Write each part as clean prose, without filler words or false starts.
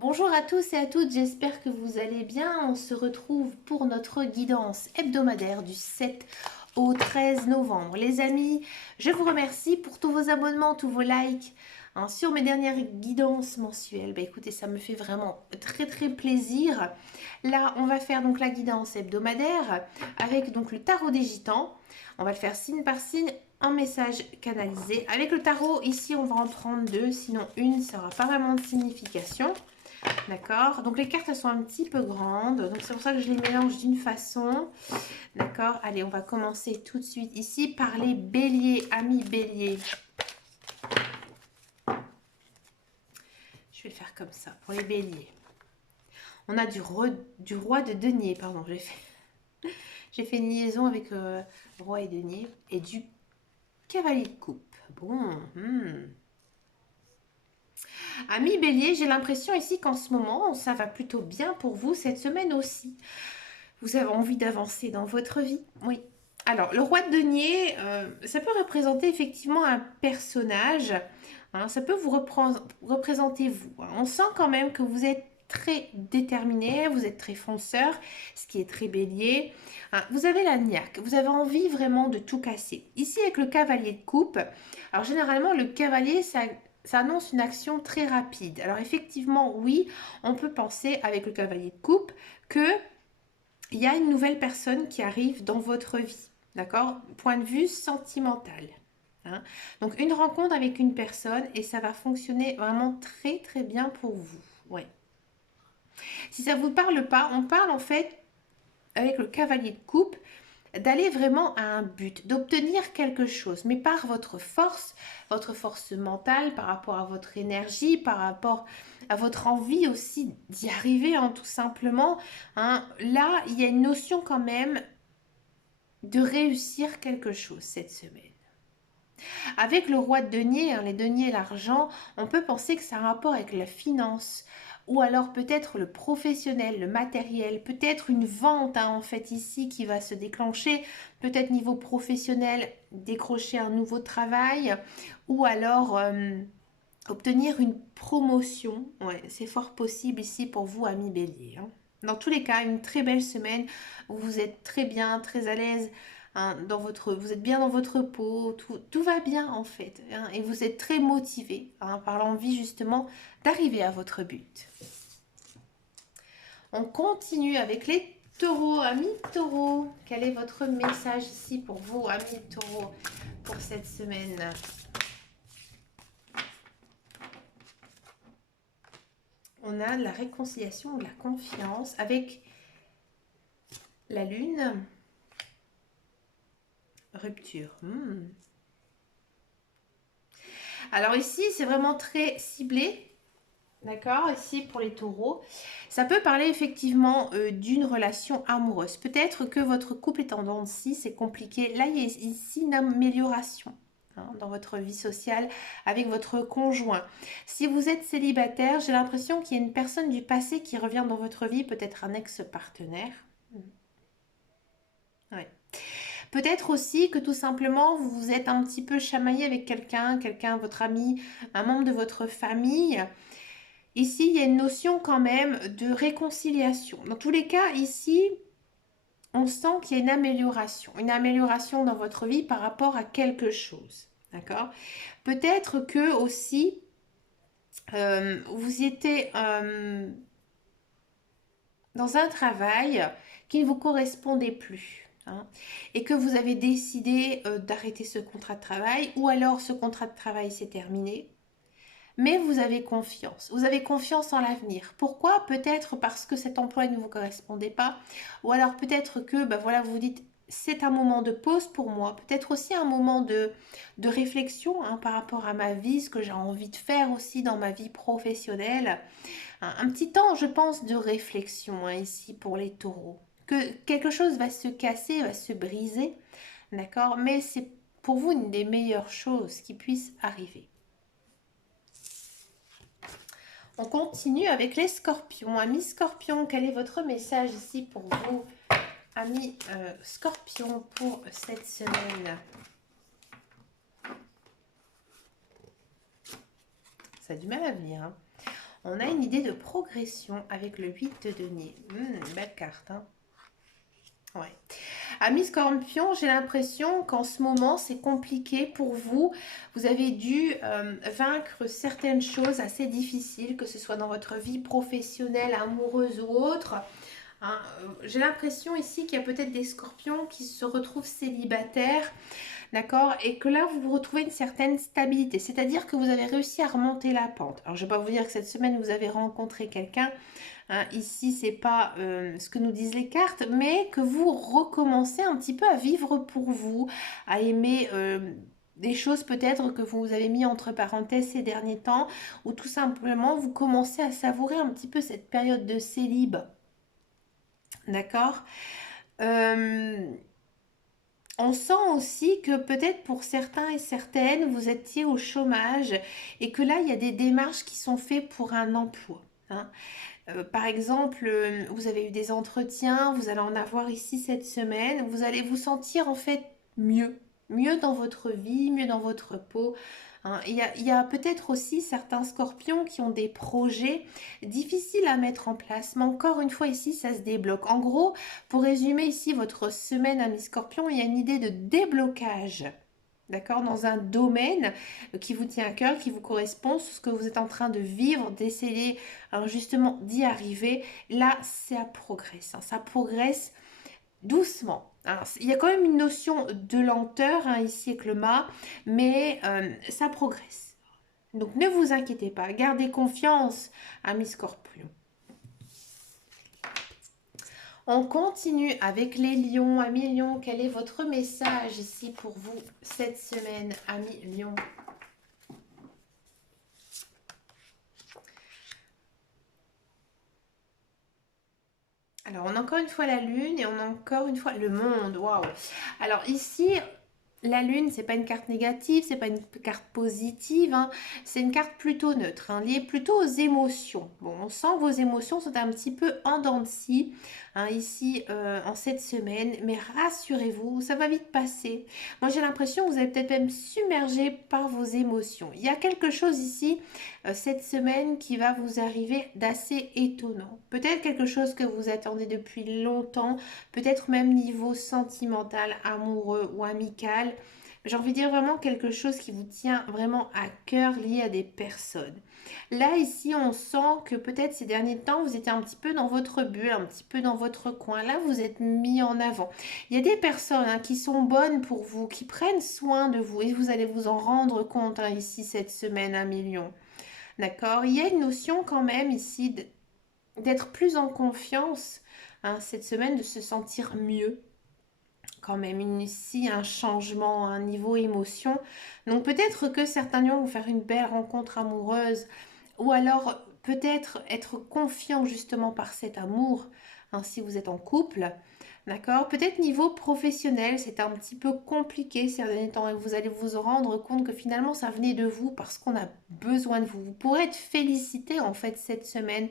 Bonjour à tous et à toutes, j'espère que vous allez bien. On se retrouve pour notre guidance hebdomadaire du 7 au 13 novembre. Les amis, je vous remercie pour tous vos abonnements, tous vos likes sur mes dernières guidances mensuelles. Bah, écoutez, ça me fait vraiment très plaisir. Là, on va faire donc la guidance hebdomadaire avec donc le tarot des gitans. On va le faire signe par signe, un message canalisé. Avec le tarot, ici, on va en prendre deux, sinon une, ça n'aura pas vraiment de signification. D'accord, donc les cartes elles sont un petit peu grandes, donc c'est pour ça que je les mélange d'une façon. D'accord, allez, on va commencer tout de suite ici par les béliers, amis béliers. Je vais faire comme ça pour les béliers. On a du roi de denier, pardon, j'ai fait une liaison avec roi et denier, et du cavalier de coupe. Bon, Amis bélier, j'ai l'impression ici qu'en ce moment, ça va plutôt bien pour vous cette semaine aussi. Vous avez envie d'avancer dans votre vie? Oui. Alors, le roi de denier, ça peut représenter effectivement un personnage. Ça peut vous représenter vous. On sent quand même que vous êtes très déterminé, vous êtes très fonceur, ce qui est très bélier. Vous avez la niaque, vous avez envie vraiment de tout casser. Ici, avec le cavalier de coupe, alors généralement, le cavalier, ça annonce une action très rapide. Alors effectivement, oui, on peut penser avec le cavalier de coupe que il y a une nouvelle personne qui arrive dans votre vie, d'accord? Point de vue sentimental. Donc une rencontre avec une personne et ça va fonctionner vraiment très bien pour vous. Ouais. Si ça ne vous parle pas, on parle en fait avec le cavalier de coupe d'aller vraiment à un but, d'obtenir quelque chose, mais par votre force mentale, par rapport à votre énergie, par rapport à votre envie aussi d'y arriver, tout simplement. Là, il y a une notion quand même de réussir quelque chose cette semaine. Avec le roi de denier, les deniers et l'argent, on peut penser que ça a un rapport avec la finance, ou alors peut-être le professionnel, le matériel, peut-être une vente en fait ici qui va se déclencher, peut-être niveau professionnel, décrocher un nouveau travail, ou alors obtenir une promotion. Ouais, c'est fort possible ici pour vous, amis bélier. Dans tous les cas, une très belle semaine où vous êtes très bien, très à l'aise. Vous êtes bien dans votre peau, tout va bien en fait, et vous êtes très motivé par l'envie justement d'arriver à votre but. On continue avec les taureaux, amis taureaux. Quel est votre message ici pour vous, amis taureaux, pour cette semaine? On a la réconciliation, la confiance avec la lune. Rupture. Alors ici, c'est vraiment très ciblé. D'accord, ici pour les taureaux. Ça peut parler effectivement d'une relation amoureuse. Peut-être que votre couple est en dents de scie, c'est compliqué. Là, il y a ici une amélioration dans votre vie sociale avec votre conjoint. Si vous êtes célibataire, j'ai l'impression qu'il y a une personne du passé qui revient dans votre vie, peut-être un ex-partenaire. Ouais. Peut-être aussi que tout simplement vous vous êtes un petit peu chamaillé avec quelqu'un, votre ami, un membre de votre famille. Ici, il y a une notion quand même de réconciliation. Dans tous les cas, ici, on sent qu'il y a une amélioration dans votre vie par rapport à quelque chose. D'accord? Peut-être que aussi, vous étiez dans un travail qui ne vous correspondait plus. Et que vous avez décidé d'arrêter ce contrat de travail, ou alors ce contrat de travail s'est terminé, mais vous avez confiance. Vous avez confiance en l'avenir. Pourquoi? Peut-être parce que cet emploi ne vous correspondait pas, ou alors peut-être que voilà, vous vous dites c'est un moment de pause pour moi, peut-être aussi un moment de réflexion par rapport à ma vie, ce que j'ai envie de faire aussi dans ma vie professionnelle. Un petit temps, je pense, de réflexion ici pour les taureaux. Que quelque chose va se casser, va se briser, d'accord? Mais c'est pour vous une des meilleures choses qui puissent arriver. On continue avec les scorpions. Amis scorpions, quel est votre message ici pour vous, amis scorpions, pour cette semaine? Ça a du mal à venir. On a une idée de progression avec le 8 de denier. Belle carte, hein. Ouais. Amis Scorpion, j'ai l'impression qu'en ce moment, c'est compliqué pour vous. Vous avez dû vaincre certaines choses assez difficiles, que ce soit dans votre vie professionnelle, amoureuse ou autre. Hein, j'ai l'impression ici qu'il y a peut-être des scorpions qui se retrouvent célibataires, d'accord, et que là, vous retrouvez une certaine stabilité, c'est-à-dire que vous avez réussi à remonter la pente. Alors, je ne vais pas vous dire que cette semaine, vous avez rencontré quelqu'un, hein, ici, c'est pas ce que nous disent les cartes, mais que vous recommencez un petit peu à vivre pour vous, à aimer des choses peut-être que vous avez mis entre parenthèses ces derniers temps, ou tout simplement, vous commencez à savourer un petit peu cette période de célib, d'accord. Euh, on sent aussi que peut-être pour certains et certaines, vous étiez au chômage et que là, il y a des démarches qui sont faites pour un emploi, hein. Par exemple, vous avez eu des entretiens, vous allez en avoir ici cette semaine, vous allez vous sentir en fait mieux, mieux dans votre vie, mieux dans votre peau, hein. Il y a peut-être aussi certains scorpions qui ont des projets difficiles à mettre en place, mais encore une fois ici, ça se débloque. En gros, pour résumer ici votre semaine, ami scorpion, il y a une idée de déblocage. D'accord, dans un domaine qui vous tient à cœur, qui vous correspond, sur ce que vous êtes en train de vivre, d'essayer alors justement d'y arriver. Là, ça progresse, hein, ça progresse doucement. Alors, il y a quand même une notion de lenteur, hein, ici avec le mât, mais ça progresse. Donc ne vous inquiétez pas, gardez confiance, ami Scorpion. On continue avec les lions. Amis lions, quel est votre message ici pour vous cette semaine, amis lions? Alors, on a encore une fois la lune et on a encore une fois le monde. Waouh! Alors ici, la lune, c'est pas une carte négative, c'est pas une carte positive, hein. C'est une carte plutôt neutre, hein, liée plutôt aux émotions. Bon, on sent que vos émotions sont un petit peu en dents de scie, hein, ici en cette semaine, mais rassurez-vous, ça va vite passer. Moi, j'ai l'impression que vous allez peut-être même submergé par vos émotions. Il y a quelque chose ici cette semaine qui va vous arriver d'assez étonnant. Peut-être quelque chose que vous attendez depuis longtemps, peut-être même niveau sentimental, amoureux ou amical. J'ai envie de dire vraiment quelque chose qui vous tient vraiment à cœur lié à des personnes. Là, ici, on sent que peut-être ces derniers temps, vous étiez un petit peu dans votre bulle, un petit peu dans votre coin. Là, vous êtes mis en avant. Il y a des personnes hein, qui sont bonnes pour vous, qui prennent soin de vous et vous allez vous en rendre compte hein, ici cette semaine, un million. D'accord? Il y a une notion quand même ici d'être plus en confiance hein, cette semaine, de se sentir mieux. Quand même ici un changement, un niveau émotion. Donc peut-être que certains lions vont faire une belle rencontre amoureuse ou alors peut-être être confiant justement par cet amour hein, si vous êtes en couple. D'accord. Peut-être niveau professionnel, c'est un petit peu compliqué ces derniers temps et vous allez vous rendre compte que finalement ça venait de vous parce qu'on a besoin de vous. Vous pourrez être félicité en fait cette semaine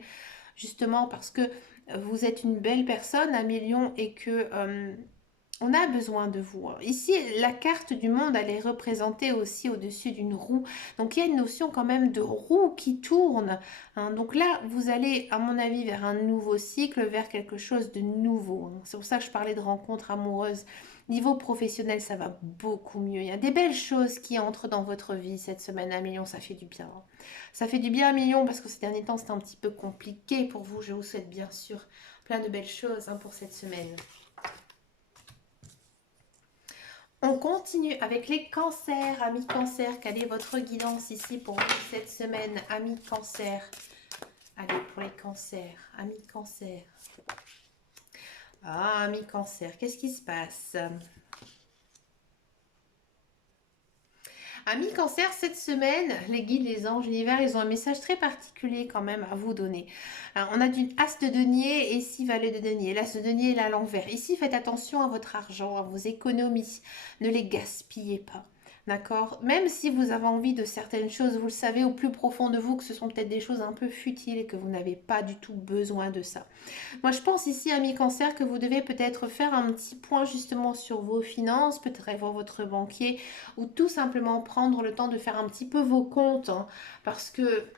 justement parce que vous êtes une belle personne à millions et que on a besoin de vous. Ici, la carte du monde, elle est représentée aussi au-dessus d'une roue. Donc, il y a une notion quand même de roue qui tourne, hein. Donc là, vous allez, à mon avis, vers un nouveau cycle, vers quelque chose de nouveau, hein. C'est pour ça que je parlais de rencontres amoureuses. Niveau professionnel, ça va beaucoup mieux. Il y a des belles choses qui entrent dans votre vie cette semaine à million. Ça fait du bien, hein. Ça fait du bien à million parce que ces derniers temps, c'était un petit peu compliqué pour vous. Je vous souhaite bien sûr plein de belles choses hein, pour cette semaine. On continue avec les cancers, amis cancer. Quelle est votre guidance ici pour vous cette semaine, amis cancer? Allez, pour les cancers, amis cancer. Ah, amis cancer, qu'est-ce qui se passe? Amis cancer, cette semaine, les guides, les anges, l'univers, ils ont un message très particulier quand même à vous donner. Alors, on a du as de denier et ici valet de denier. L'as de denier est à l'envers. Ici, faites attention à votre argent, à vos économies. Ne les gaspillez pas. D'accord? Même si vous avez envie de certaines choses, vous le savez au plus profond de vous que ce sont peut-être des choses un peu futiles et que vous n'avez pas du tout besoin de ça. Moi, je pense ici, ami cancer, que vous devez peut-être faire un petit point justement sur vos finances, peut-être aller voir votre banquier ou tout simplement prendre le temps de faire un petit peu vos comptes, hein, parce que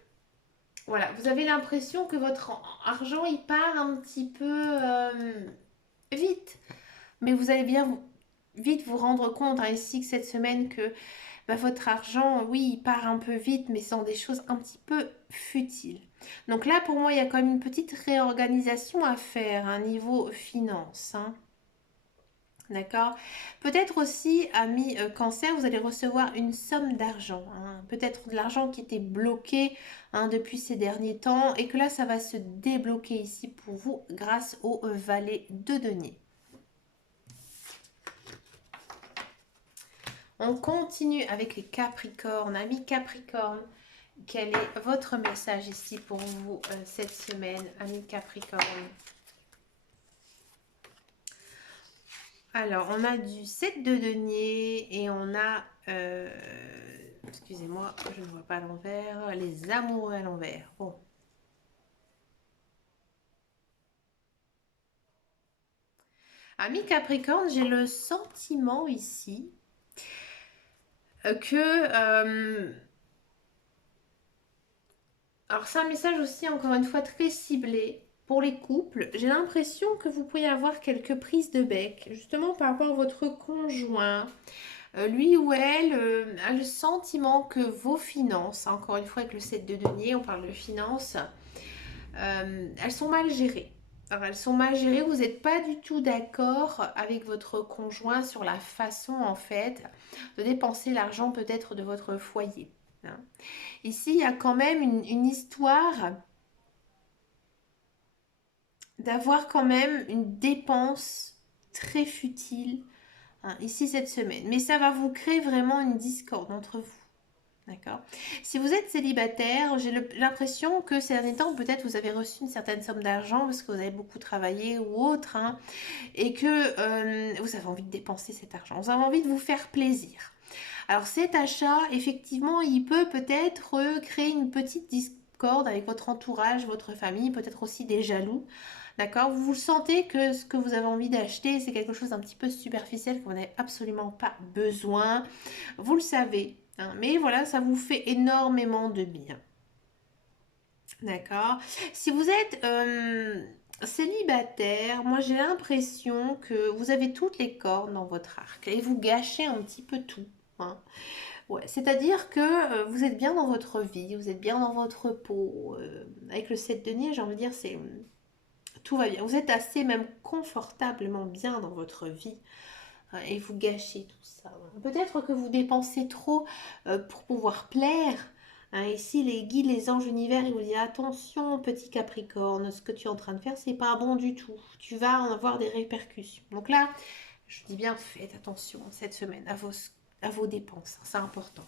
Voilà, vous avez l'impression que votre argent, il part un petit peu vite. Mais vous allez bien vite vous rendre compte hein, ici que cette semaine que bah, votre argent, oui, il part un peu vite, mais c'est dans des choses un petit peu futiles. Donc là, pour moi, il y a quand même une petite réorganisation à faire à un niveau finance. Hein. D'accord. Peut-être aussi, ami cancer, vous allez recevoir une somme d'argent. Hein. Peut-être de l'argent qui était bloqué hein, depuis ces derniers temps et que là, ça va se débloquer ici pour vous grâce au valet de denier. On continue avec les Capricornes. Amis Capricorne, quel est votre message ici pour vous cette semaine, amis Capricorne? Alors, on a du 7 de denier et on a, excusez-moi, je ne vois pas à l'envers, les amoureux à l'envers. Bon. Amis Capricorne, j'ai le sentiment ici que... alors, c'est un message aussi, encore une fois, très ciblé pour les couples. J'ai l'impression que vous pourriez avoir quelques prises de bec, justement par rapport à votre conjoint. Lui ou elle a le sentiment que vos finances, encore une fois avec le 7 de denier, on parle de finances, elles sont mal gérées. Alors, elles sont mal gérées, vous n'êtes pas du tout d'accord avec votre conjoint sur la façon en fait de dépenser l'argent peut-être de votre foyer. Hein. Ici, il y a quand même une histoire d'avoir quand même une dépense très futile hein, ici cette semaine. Mais ça va vous créer vraiment une discorde entre vous. D'accord. Si vous êtes célibataire, j'ai l'impression que ces derniers temps, peut-être vous avez reçu une certaine somme d'argent parce que vous avez beaucoup travaillé ou autre, hein, et que vous avez envie de dépenser cet argent. Vous avez envie de vous faire plaisir. Alors cet achat, effectivement, il peut peut-être créer une petite discorde avec votre entourage, votre famille, peut-être aussi des jaloux. D'accord. Vous sentez que ce que vous avez envie d'acheter, c'est quelque chose d'un petit peu superficiel, que vous n'avez absolument pas besoin. Vous le savez. Hein, mais voilà, ça vous fait énormément de bien. D'accord. Si vous êtes célibataire, moi j'ai l'impression que vous avez toutes les cordes dans votre arc et vous gâchez un petit peu tout. Hein. Ouais, c'est-à-dire que vous êtes bien dans votre vie, vous êtes bien dans votre peau. Avec le 7 de denier, j'ai envie de dire, c'est tout va bien. Vous êtes assez même confortablement bien dans votre vie hein, et vous gâchez tout ça. Peut-être que vous dépensez trop pour pouvoir plaire. Hein, ici, les guides, les anges univers, ils vous disent attention, petit Capricorne, ce que tu es en train de faire, c'est pas bon du tout. Tu vas en avoir des répercussions. Donc là, je dis bien, faites attention cette semaine à vos dépenses. C'est important.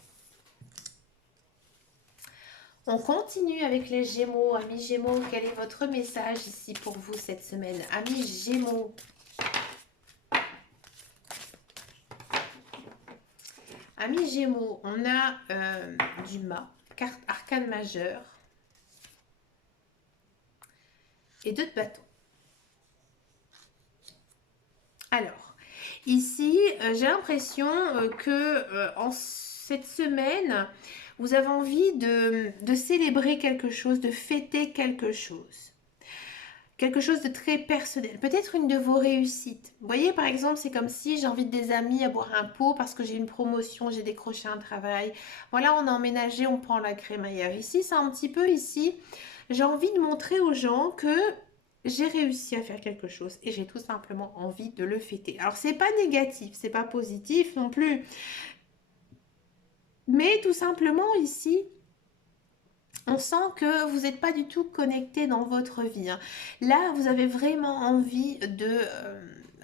On continue avec les Gémeaux. Amis Gémeaux, quel est votre message ici pour vous cette semaine? Amis Gémeaux. Amis Gémeaux, on a du mât, carte arcane majeure et 2 de bâton. Alors, ici, j'ai l'impression que en cette semaine, vous avez envie de célébrer quelque chose, de fêter quelque chose. Quelque chose de très personnel, peut-être une de vos réussites. Vous voyez, par exemple, c'est comme si j'invite des amis à boire un pot parce que j'ai une promotion, j'ai décroché un travail. Voilà, on a emménagé, on prend la crémaillère. Ici, c'est un petit peu ici, j'ai envie de montrer aux gens que j'ai réussi à faire quelque chose et j'ai tout simplement envie de le fêter. Alors, c'est pas négatif, c'est pas positif non plus, mais tout simplement ici, on sent que vous n'êtes pas du tout connecté dans votre vie. Hein. Là, vous avez vraiment envie de,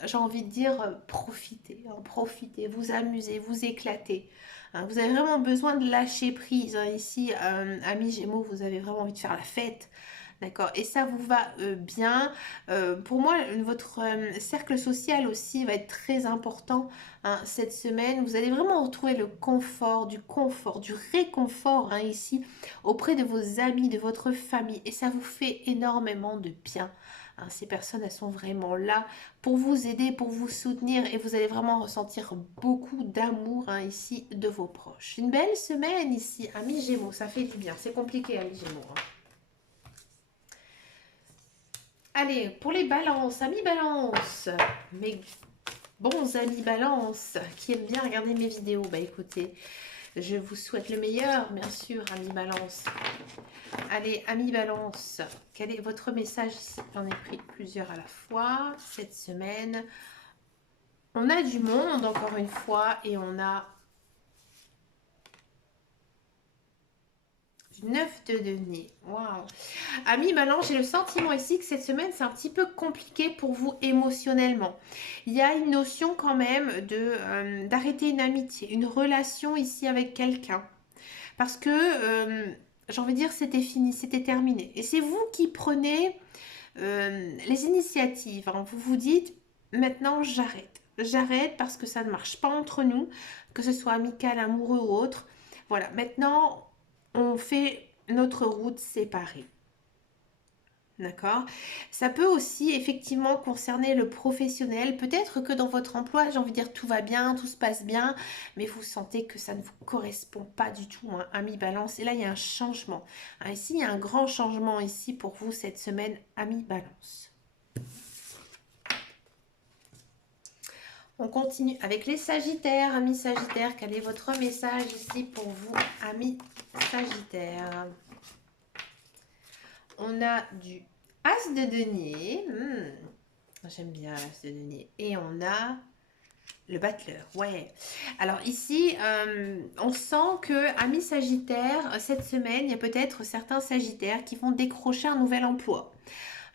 j'ai envie de dire, profiter, hein, profiter, vous amuser, vous éclater. Hein. Vous avez vraiment besoin de lâcher prise. Hein. Ici, amis Gémeaux, vous avez vraiment envie de faire la fête. D'accord. Et ça vous va bien. Pour moi, votre cercle social aussi va être très important hein, cette semaine. Vous allez vraiment retrouver le confort, du réconfort hein, ici auprès de vos amis, de votre famille. Et ça vous fait énormément de bien. Hein, ces personnes, elles sont vraiment là pour vous aider, pour vous soutenir. Et vous allez vraiment ressentir beaucoup d'amour hein, ici de vos proches. Une belle semaine ici, amis Gémeaux. Ça fait du bien. C'est compliqué, amis Gémeaux. Hein. Allez, pour les balances, amis balance, mes bons amis balance qui aiment bien regarder mes vidéos, bah écoutez, je vous souhaite le meilleur, bien sûr, amis balance. Allez, amis balance, quel est votre message ici? J'en ai pris plusieurs à la fois cette semaine. On a du monde, encore une fois, et on a 9 de denier. Waouh. Amis balance, j'ai le sentiment ici que cette semaine, c'est un petit peu compliqué pour vous émotionnellement. Il y a une notion quand même de d'arrêter une amitié, une relation ici avec quelqu'un. Parce que, j'ai envie de dire, c'était fini, c'était terminé. Et c'est vous qui prenez les initiatives. Hein. Vous vous dites, maintenant j'arrête. J'arrête parce que ça ne marche pas entre nous, que ce soit amical, amoureux ou autre. Voilà, maintenant on fait notre route séparée. D'accord. Ça peut aussi effectivement concerner le professionnel. Peut-être que dans votre emploi, j'ai envie de dire tout va bien, tout se passe bien, mais vous sentez que ça ne vous correspond pas du tout, hein, ami balance. Et là, il y a un changement. Hein, ici, il y a un grand changement ici pour vous cette semaine, ami balance. On continue avec les sagittaires. Amis sagittaires, quel est votre message ici pour vous, amis sagittaires? On a du As de denier. J'aime bien l'As de denier. Et on a le battleur. Ouais. Alors ici, on sent que, amis sagittaires, cette semaine, il y a peut-être certains sagittaires qui vont décrocher un nouvel emploi.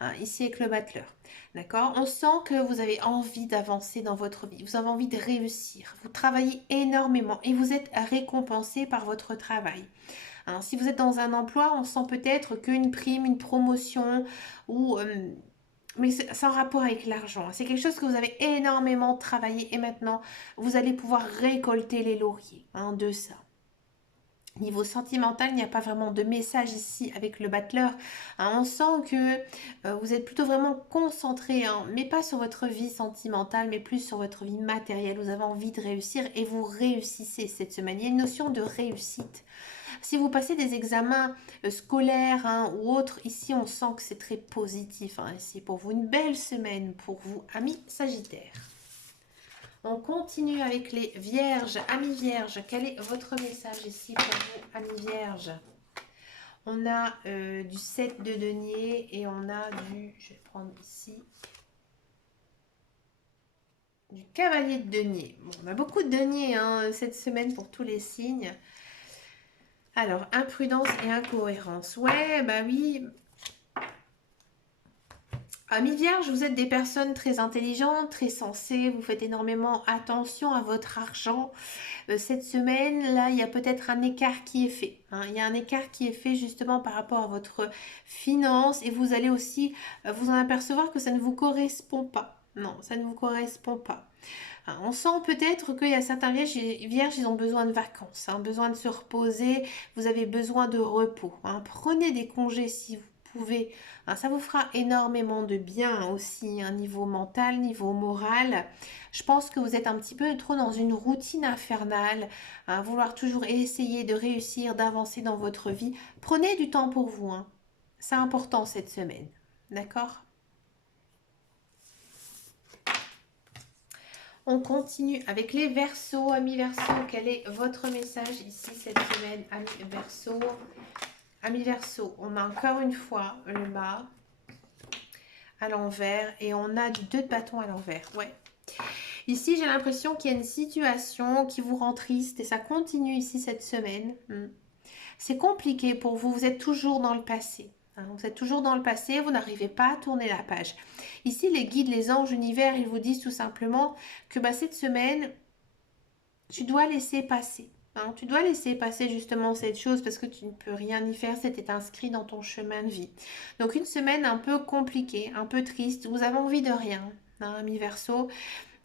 Hein, ici avec le battleur. D'accord. On sent que vous avez envie d'avancer dans votre vie. Vous avez envie de réussir. Vous travaillez énormément et vous êtes récompensé par votre travail. Hein, si vous êtes dans un emploi, on sent peut-être qu'une prime, une promotion, ou, mais c'est en rapport avec l'argent. C'est quelque chose que vous avez énormément travaillé et maintenant, vous allez pouvoir récolter les lauriers, hein, de ça. Niveau sentimental, il n'y a pas vraiment de message ici avec le battleur. Hein, on sent que vous êtes plutôt vraiment concentré, hein, mais pas sur votre vie sentimentale, mais plus sur votre vie matérielle. Vous avez envie de réussir et vous réussissez cette semaine. Il y a une notion de réussite. Si vous passez des examens scolaires, hein, ou autres, ici on sent que c'est très positif. Hein, ici pour vous, une belle semaine pour vous, amis sagittaires. On continue avec les vierges. Amis vierges, quel est votre message ici pour vous, amis vierges? On a du 7 de denier et on a du, je vais prendre ici, du cavalier de denier. Bon, on a beaucoup de deniers, hein, cette semaine pour tous les signes. Alors, imprudence et incohérence. Ouais, bah oui. Amis vierges, vous êtes des personnes très intelligentes, très sensées. Vous faites énormément attention à votre argent. Cette semaine, là, il y a peut-être un écart qui est fait. Hein. Il y a un écart qui est fait justement par rapport à votre finance. Et vous allez aussi vous en apercevoir que ça ne vous correspond pas. Non, ça ne vous correspond pas. On sent peut-être qu'il y a certains vierges, ils ont besoin de vacances, hein, besoin de se reposer, vous avez besoin de repos. Hein. Prenez des congés si vous pouvez. Hein, ça vous fera énormément de bien aussi, un niveau mental, niveau moral. Je pense que vous êtes un petit peu trop dans une routine infernale, hein, vouloir toujours essayer de réussir, d'avancer dans votre vie. Prenez du temps pour vous. Hein. C'est important cette semaine. D'accord ? On continue avec les Verseaux, amis Verseaux. Quel est votre message ici cette semaine, amis Verseaux? Amis Verseaux, on a encore une fois le mât à l'envers et on a du 2 de bâton à l'envers. Ouais. Ici, j'ai l'impression qu'il y a une situation qui vous rend triste et ça continue ici cette semaine. C'est compliqué pour vous, vous êtes toujours dans le passé. Hein, vous êtes toujours dans le passé, vous n'arrivez pas à tourner la page. Ici, les guides, les anges, l'univers, ils vous disent tout simplement que cette semaine, tu dois laisser passer. Hein, tu dois laisser passer justement cette chose parce que tu ne peux rien y faire, c'était inscrit dans ton chemin de vie. Donc une semaine un peu compliquée, un peu triste, vous avez envie de rien, hein, amis Verseau.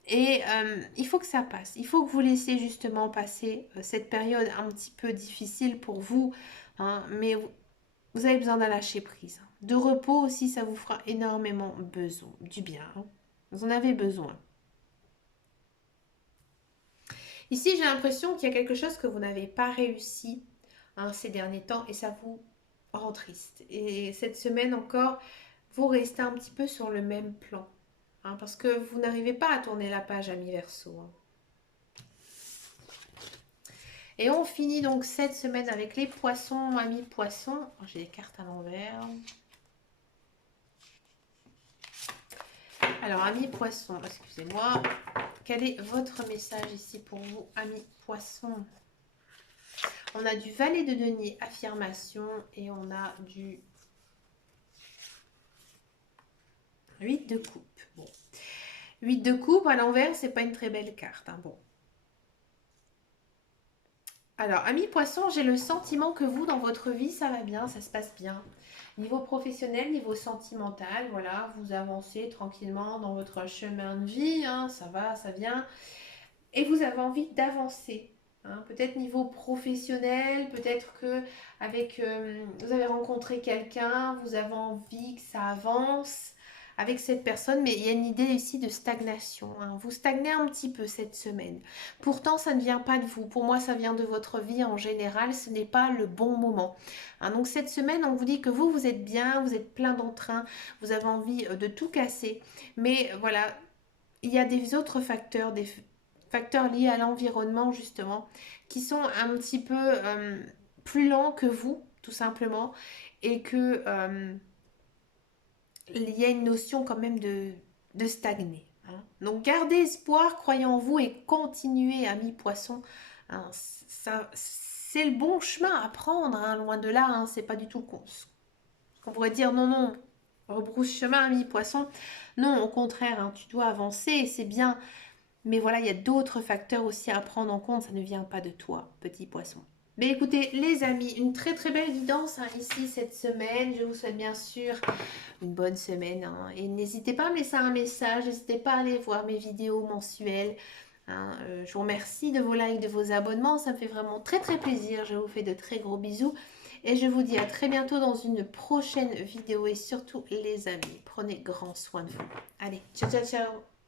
Et il faut que ça passe. Il faut que vous laissiez justement passer cette période un petit peu difficile pour vous. Hein, mais vous avez besoin d'un lâcher prise. De repos aussi, ça vous fera énormément besoin, du bien. Hein. Vous en avez besoin. Ici, j'ai l'impression qu'il y a quelque chose que vous n'avez pas réussi, hein, ces derniers temps et ça vous rend triste. Et cette semaine encore, vous restez un petit peu sur le même plan. Hein, parce que vous n'arrivez pas à tourner la page, amis Verseau. Hein. Et on finit donc cette semaine avec les poissons, amis poissons. Oh, j'ai les cartes à l'envers. Alors, amis poissons, excusez-moi. Quel est votre message ici pour vous, amis poissons? On a du valet de denier, affirmation, et on a du 8 de coupe. Bon. 8 de coupe à l'envers, c'est pas une très belle carte. Hein. Bon. Alors, amis poissons, j'ai le sentiment que vous, dans votre vie, ça va bien, ça se passe bien. Niveau professionnel, niveau sentimental, voilà, vous avancez tranquillement dans votre chemin de vie, hein, ça va, ça vient. Et vous avez envie d'avancer. Hein, peut-être niveau professionnel, peut-être que avec, vous avez rencontré quelqu'un, vous avez envie que ça avance avec cette personne, mais il y a une idée ici de stagnation. Hein. Vous stagnez un petit peu cette semaine. Pourtant, ça ne vient pas de vous. Pour moi, ça vient de votre vie en général. Ce n'est pas le bon moment. Hein, donc cette semaine, on vous dit que vous, vous êtes bien, vous êtes plein d'entrain, vous avez envie de tout casser. Mais voilà, il y a des autres facteurs, des facteurs liés à l'environnement justement, qui sont un petit peu plus lents que vous, tout simplement, et que il y a une notion quand même de stagner. Hein. Donc gardez espoir, croyez en vous et continuez, amis poissons. Hein, ça, c'est le bon chemin à prendre, hein, loin de là, hein, c'est pas du tout qu'on pourrait dire non, non, rebrousse chemin, amis poissons. Non, au contraire, hein, tu dois avancer et c'est bien. Mais voilà, il y a d'autres facteurs aussi à prendre en compte, ça ne vient pas de toi, petit poisson. Mais écoutez, les amis, une très très belle guidance hein, ici cette semaine. Je vous souhaite bien sûr une bonne semaine. Hein. Et n'hésitez pas à me laisser un message, n'hésitez pas à aller voir mes vidéos mensuelles. Hein. Je vous remercie de vos likes, de vos abonnements, ça me fait vraiment très très plaisir. Je vous fais de très gros bisous. Et je vous dis à très bientôt dans une prochaine vidéo. Et surtout les amis, prenez grand soin de vous. Allez, ciao ciao ciao.